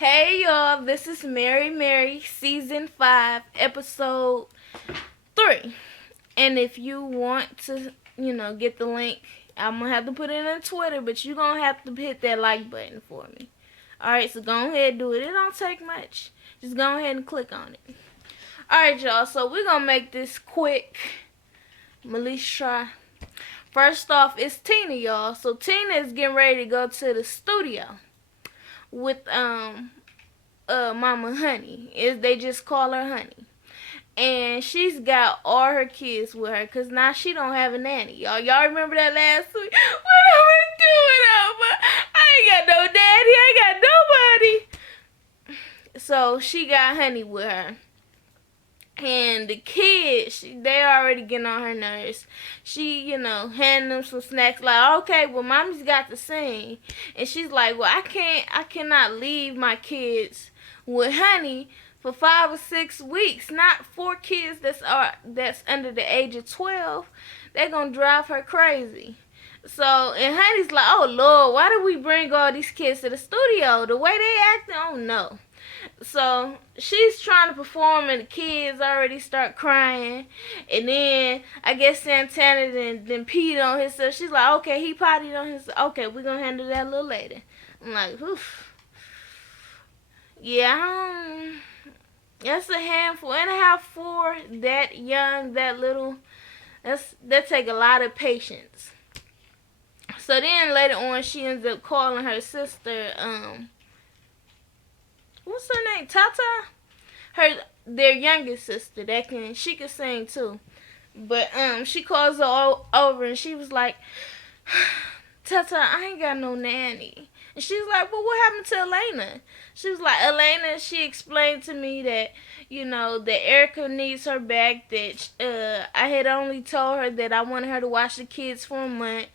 Hey y'all, this is Mary season 5, episode 3. And if you want to, get the link, I'm gonna have to put it on Twitter, but you're gonna have to hit that like button for me. Alright, so go ahead and do it. It don't take much. Just go ahead and click on it. Alright, y'all, so we're gonna make this quick. Let's try. First off, it's Tina, y'all. So Tina is getting ready to go to the studio with Mama Honey. They just call her Honey. And she's got all her kids with her, cause now she don't have a nanny. Y'all remember that last week? What am I doing? I ain't got no daddy. I ain't got nobody. So she got Honey with her. And the kids, they already getting on her nerves. She, handing them some snacks like, okay, well, mommy's got to sing. And she's like, well, I cannot leave my kids with Honey for 5 or 6 weeks. Not 4 kids that's under the age of 12. They're going to drive her crazy. So, and Honey's like, oh, Lord, why did we bring all these kids to the studio? The way they acting, I don't know. So she's trying to perform and the kids already start crying. And then I guess Santana then peed on himself. She's like, okay, he pottied on himself. Okay, we're going to handle that a little later. I'm like, oof. Yeah, that's a handful. And a half for that young, that little. That take a lot of patience. So then later on she ends up calling her sister, what's her name? Tata? Their youngest sister she could sing too. But she calls her over and she was like, Tata, I ain't got no nanny. And she's like, well, what happened to Elena? She was like, Elena, she explained to me that, that Erica needs her back, that I had only told her that I wanted her to watch the kids for a month.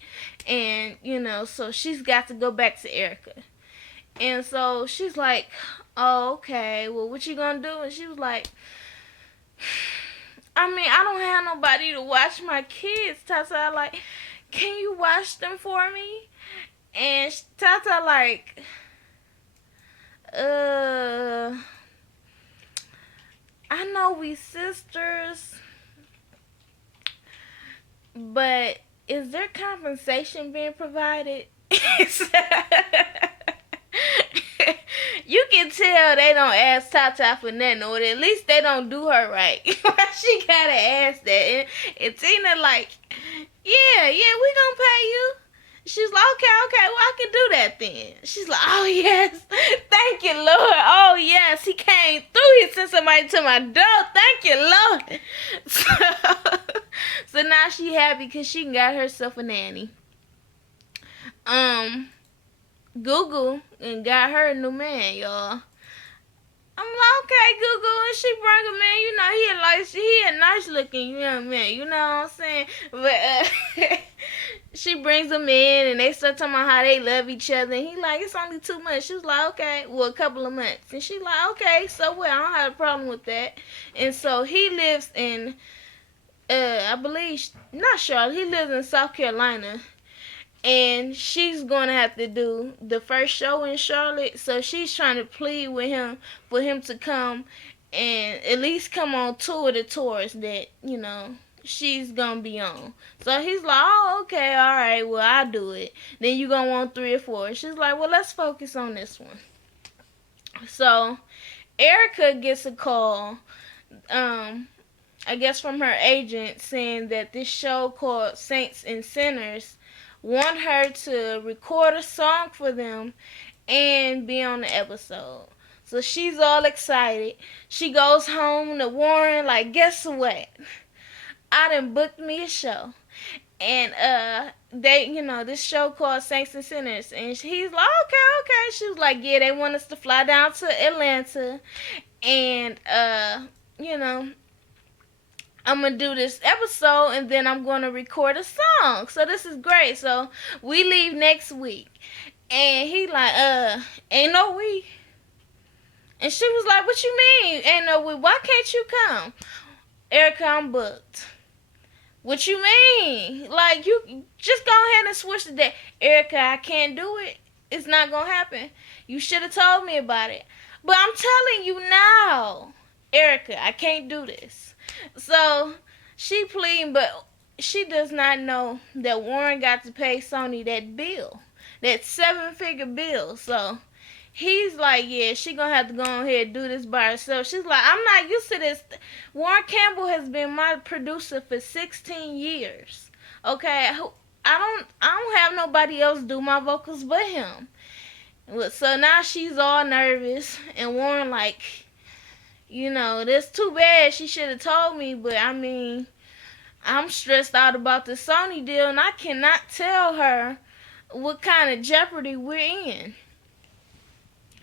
And, so she's got to go back to Erica. And so she's like, oh, okay, well, what you gonna do? And she was like, I mean, I don't have nobody to watch my kids. Tata, like, can you watch them for me? And Tata, like, I know we sisters, but is there compensation being provided? You can tell they don't ask Tata for nothing, or at least they don't do her right. She gotta ask that. And Tina like, yeah, we gonna pay you. She's like, okay, well, I can do that then. She's like, oh, yes, thank you, Lord. Oh, yes, he came through. He sent somebody to my door. Thank you, Lord. So now she happy because she got herself a nanny. Google and got her a new man, y'all. I'm like, okay, Google, and she bring him in. He a nice looking young man. You know what I'm saying? But she brings him in, and they start talking about how they love each other. And he like, it's only 2 months. She was like, okay, well, a couple of months. And she like, okay, so what? I don't have a problem with that. And so he lives in, I believe, not Charlotte. He lives in South Carolina. And she's going to have to do the first show in Charlotte. So she's trying to plead with him for him to come and at least come on 2 of the tours that, she's going to be on. So he's like, oh, okay, all right, well, I'll do it. Then you're going to want 3 or 4. She's like, well, let's focus on this one. So Erica gets a call, I guess from her agent, saying that this show called Saints and Sinners want her to record a song for them and be on the episode. So she's all excited. She goes home to Warren like, guess what? I done booked me a show. And this show called Saints and Sinners. And he's like, okay. She was like, yeah, they want us to fly down to Atlanta. And, I'm going to do this episode and then I'm going to record a song. So this is great. So we leave next week. And he like, ain't no we. And she was like, what you mean? Ain't no we. Why can't you come? Erica, I'm booked. What you mean? Like, you just go ahead and switch the day. Erica, I can't do it. It's not gonna happen. You should have told me about it. But I'm telling you now, Erica, I can't do this. So she pleading, but she does not know that Warren got to pay Sony that bill, that 7-figure bill. So he's like, yeah, she gonna have to go ahead and do this by herself. She's like, I'm not used to this. Warren Campbell has been my producer for 16 years. Okay, I don't have nobody else do my vocals but him. So now she's all nervous, and Warren like, that's too bad. She should have told me, but I mean, I'm stressed out about the Sony deal, and I cannot tell her what kind of jeopardy we're in.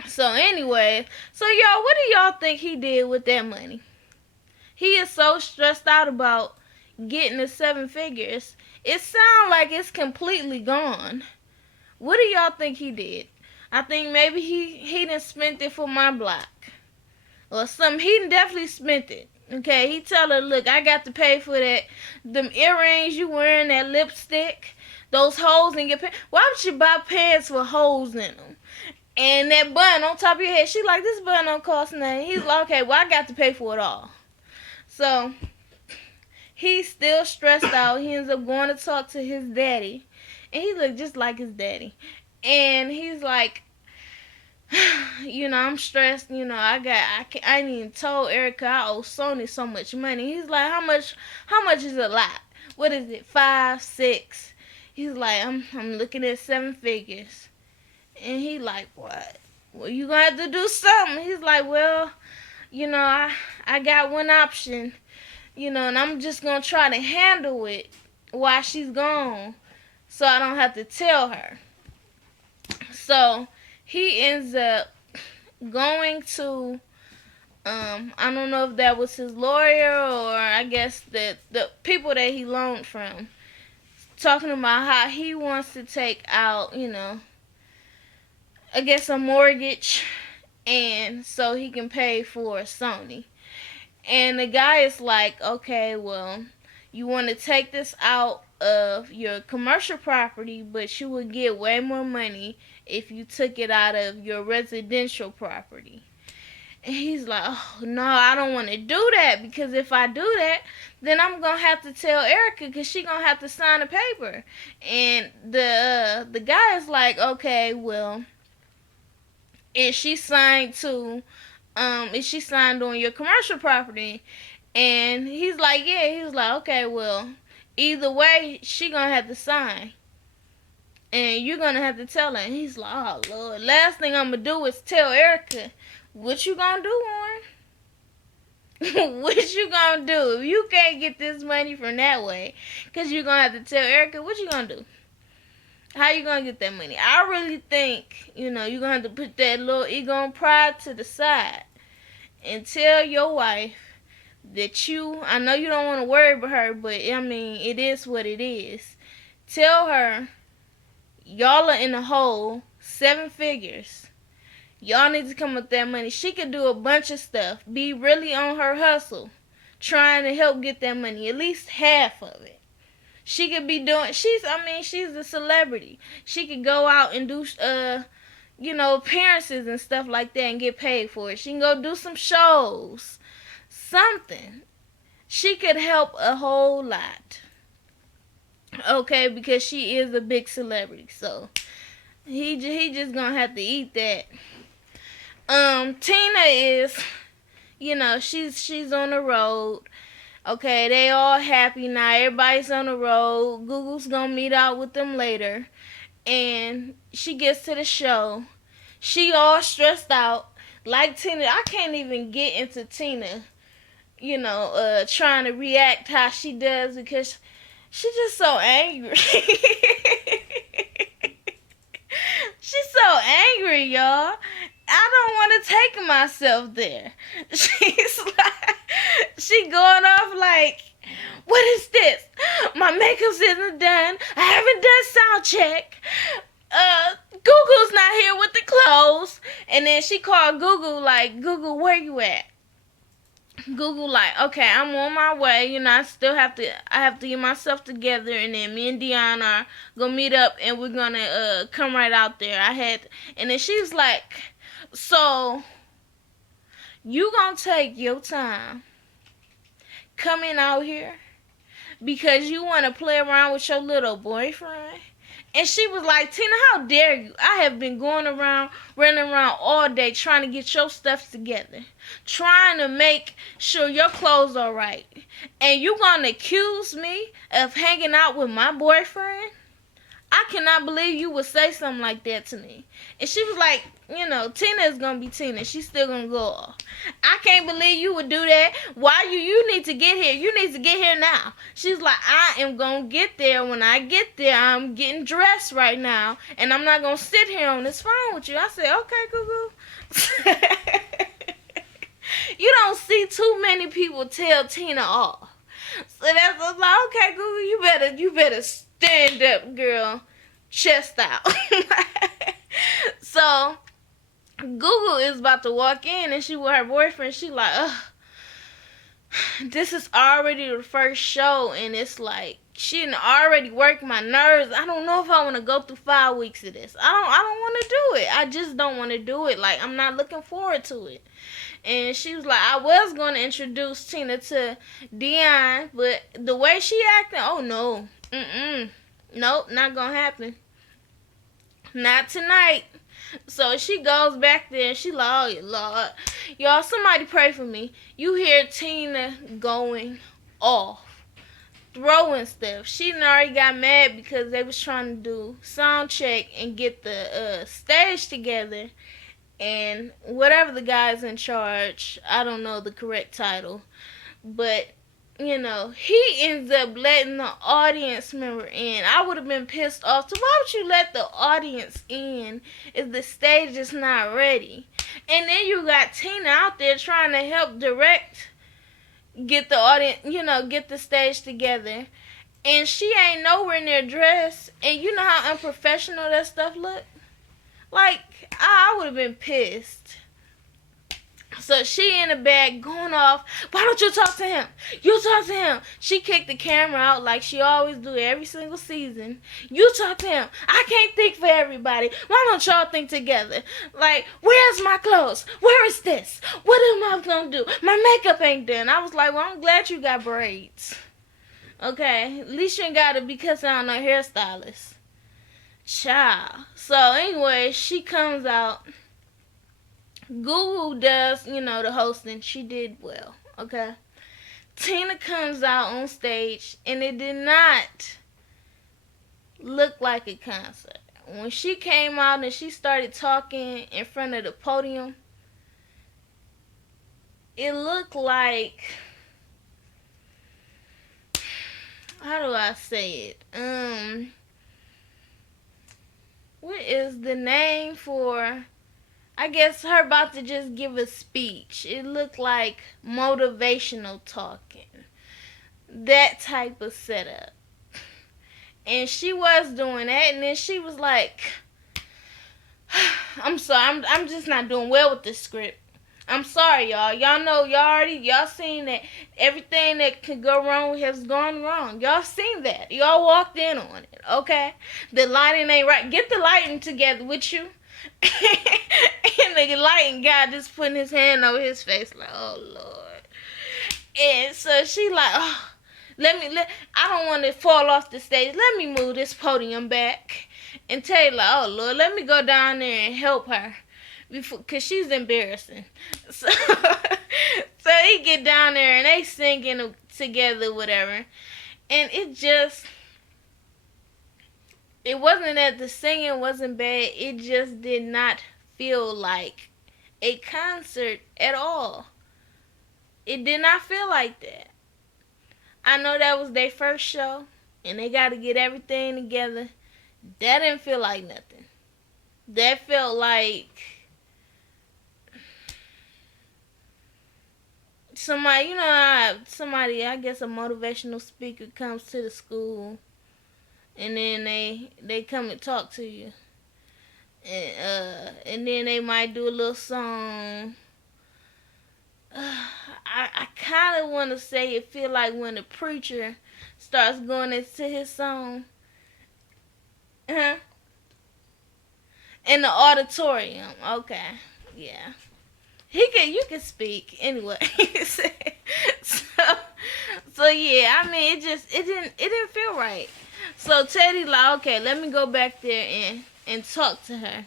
So anyway, so y'all, what do y'all think he did with that money? He is so stressed out about getting the 7 figures. It sounds like it's completely gone. What do y'all think he did? I think maybe he done spent it for my block. Or something. He definitely spent it. Okay, he tell her, look, I got to pay for that. Them earrings you wearing, that lipstick, those holes in your pants. Why would you buy pants with holes in them? And that bun on top of your head. She like, this bun don't cost nothing. He's like, okay, well, I got to pay for it all. So, he's still stressed out. He ends up going to talk to his daddy. And he looked just like his daddy. And he's like, I'm stressed. I ain't even told Erica I owe Sony so much money. He's like, how much is a lot? What is it, 5, 6? He's like, I'm looking at 7 figures. And he like, what? Well, you gonna have to do something. He's like, well, I got one option, and I'm just gonna try to handle it while she's gone, so I don't have to tell her. So he ends up going to, I don't know if that was his lawyer or I guess the people that he loaned from, talking about how he wants to take out, I guess a mortgage, and so he can pay for Sony. And the guy is like, okay, well, you want to take this out of your commercial property, but you would get way more money if you took it out of your residential property. And he's like, oh, no, I don't want to do that, because if I do that, then I'm going to have to tell Erica, because she's going to have to sign a paper. And the guy is like, okay, well, is she signed on your commercial property? And he's like, yeah. He was like, okay, well, either way, she gonna have to sign. And you're gonna have to tell her. And he's like, oh, Lord. Last thing I'm gonna do is tell Erica. What you gonna do, Warren? What you gonna do? If you can't get this money from that way, because you're gonna have to tell Erica, what you gonna do? How you gonna get that money? I really think, you're gonna have to put that little ego and pride to the side and tell your wife that I know you don't want to worry about her, but I mean, it is what it is. Tell her, y'all are in a hole, 7 figures. Y'all need to come up with that money. She could do a bunch of stuff. Be really on her hustle, trying to help get that money, at least half of it. She could be doing, she's a celebrity. She could go out and do, appearances and stuff like that and get paid for it. She can go do some shows. Something. She could help a whole lot. Okay, because she is a big celebrity. So, he just gonna have to eat that. Tina is, she's on the road. Okay, they all happy now. Everybody's on the road. Google's gonna meet out with them later. And she gets to the show. She all stressed out. Like Tina, I can't even get into Tina, trying to react how she does, because she's just so angry. She's so angry, y'all. I don't want to take myself there. She's like, she going off like, what is this? My makeup isn't done. I haven't done sound check. Google's not here with the clothes. And then she called Google like, Google, where you at? Google like, okay, I'm on my way. I have to get myself together, and then me and Dion are gonna meet up, and we're gonna come right out there. And then she's like, so you gonna take your time coming out here because you want to play around with your little boyfriend? And she was like, Tina, how dare you? I have been going around, running around all day trying to get your stuff together, trying to make sure your clothes are right. And you gonna accuse me of hanging out with my boyfriend? I cannot believe you would say something like that to me. And she was like, Tina is gonna be Tina. She's still gonna go off. I can't believe you would do that. Why you need to get here? You need to get here now. She's like, I am gonna get there. When I get there, I'm getting dressed right now, and I'm not gonna sit here on this phone with you. I said, okay, Goo Goo. You don't see too many people tell Tina off. So that's like, okay, Google, you better stand up, girl, chest out. So Google is about to walk in, and she with her boyfriend. She like, ugh, this is already the first show, and it's like she done already worked my nerves. I don't know if I want to go through 5 weeks of this. I don't want to do it. I just don't want to do it. Like, I'm not looking forward to it. And she was like, I was going to introduce Tina to Dion, but the way she acting, oh no. Nope, not going to happen. Not tonight. So she goes back there and she like, oh Lord. Y'all, somebody pray for me. You hear Tina going off, throwing stuff. She done already got mad because they was trying to do sound check and get the stage together. And whatever the guy's in charge, I don't know the correct title, but he ends up letting the audience member in. I would have been pissed off. So why would you let the audience in if the stage is not ready? And then you got Tina out there trying to help direct, get the audience, get the stage together. And she ain't nowhere near dressed. And you know how unprofessional that stuff look? Like, I would have been pissed. So she in the back going off. Why don't you talk to him? You talk to him. She kicked the camera out like she always do every single season. You talk to him. I can't think for everybody. Why don't y'all think together? Like, where's my clothes? Where is this? What am I gonna do? My makeup ain't done. I was like, well, I'm glad you got braids. Okay, at least you ain't gotta be cussing out no hairstylist. Child. So anyway, she comes out. Google does, the hosting. She did well. Okay. Tina comes out on stage, and it did not look like a concert. When she came out and she started talking in front of the podium, it looked like, how do I say it? What is the name for, I guess, her about to just give a speech. It looked like motivational talking. That type of setup. And she was doing that, and then she was like, I'm sorry, I'm just not doing well with this script. I'm sorry, y'all. Y'all know, y'all seen that everything that could go wrong has gone wrong. Y'all seen that. Y'all walked in on it, okay? The lighting ain't right. Get the lighting together with you. And the lighting guy just putting his hand over his face like, oh, Lord. And so she like, oh, I don't want to fall off the stage. Let me move this podium back. And Taylor, oh, Lord, let me go down there and help her. Because she's embarrassing. So he get down there and they singing together, whatever. And it wasn't that the singing wasn't bad. It just did not feel like a concert at all. It did not feel like that. I know that was their first show, and they got to get everything together. That didn't feel like nothing. That felt like somebody, I guess a motivational speaker comes to the school, and then they come and talk to you, and then they might do a little song, I kind of want to say it feel like when the preacher starts going into his song, uh-huh, in the auditorium. Okay, yeah. You can speak anyway. so, so yeah, I mean it didn't feel right. So Teddy like, okay, let me go back there and talk to her.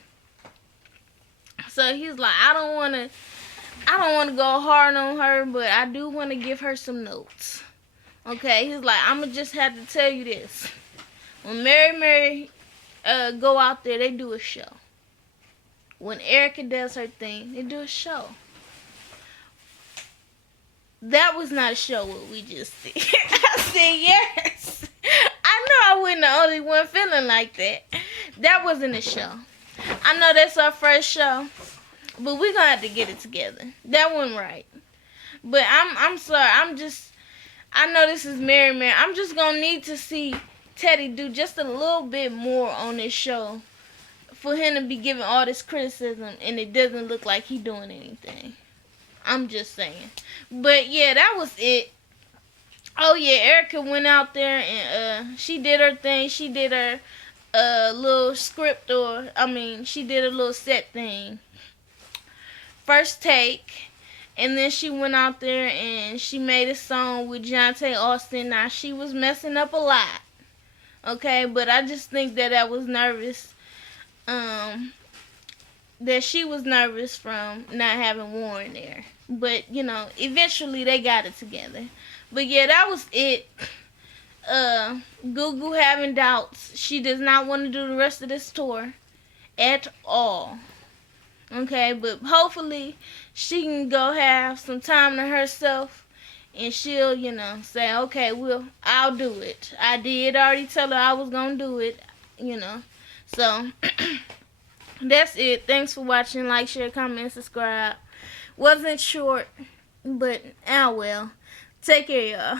So he's like, I don't wanna go hard on her, but I do wanna give her some notes. Okay, he's like, I'ma just have to tell you this. When Mary go out there, they do a show. When Erica does her thing, they do a show. That was not a show what we just did. I said yes. I know I wasn't the only one feeling like that. That wasn't a show. I know that's our first show, but we're gonna have to get it together. That wasn't right. But I'm sorry. I know this is Mary. I'm just gonna need to see Teddy do just a little bit more on this show for him to be giving all this criticism and it doesn't look like he doing anything. I'm just saying. But yeah, that was it. Oh yeah, Erica went out there and she did her thing. She did her little script, or I mean, she did a little set thing. First take, and then she went out there and she made a song with Jonte Austin. Now she was messing up a lot, okay, but I just think that I was nervous. That she was nervous from not having Warren there. But eventually they got it together. But yeah, that was it. Gugu having doubts. She does not want to do the rest of this tour at all. Okay, but hopefully she can go have some time to herself and she'll, say, okay, I'll do it. I did already tell her I was gonna do it, So that's it. Thanks for watching. Like, share, comment, subscribe. Wasn't short, but well. Take care, y'all.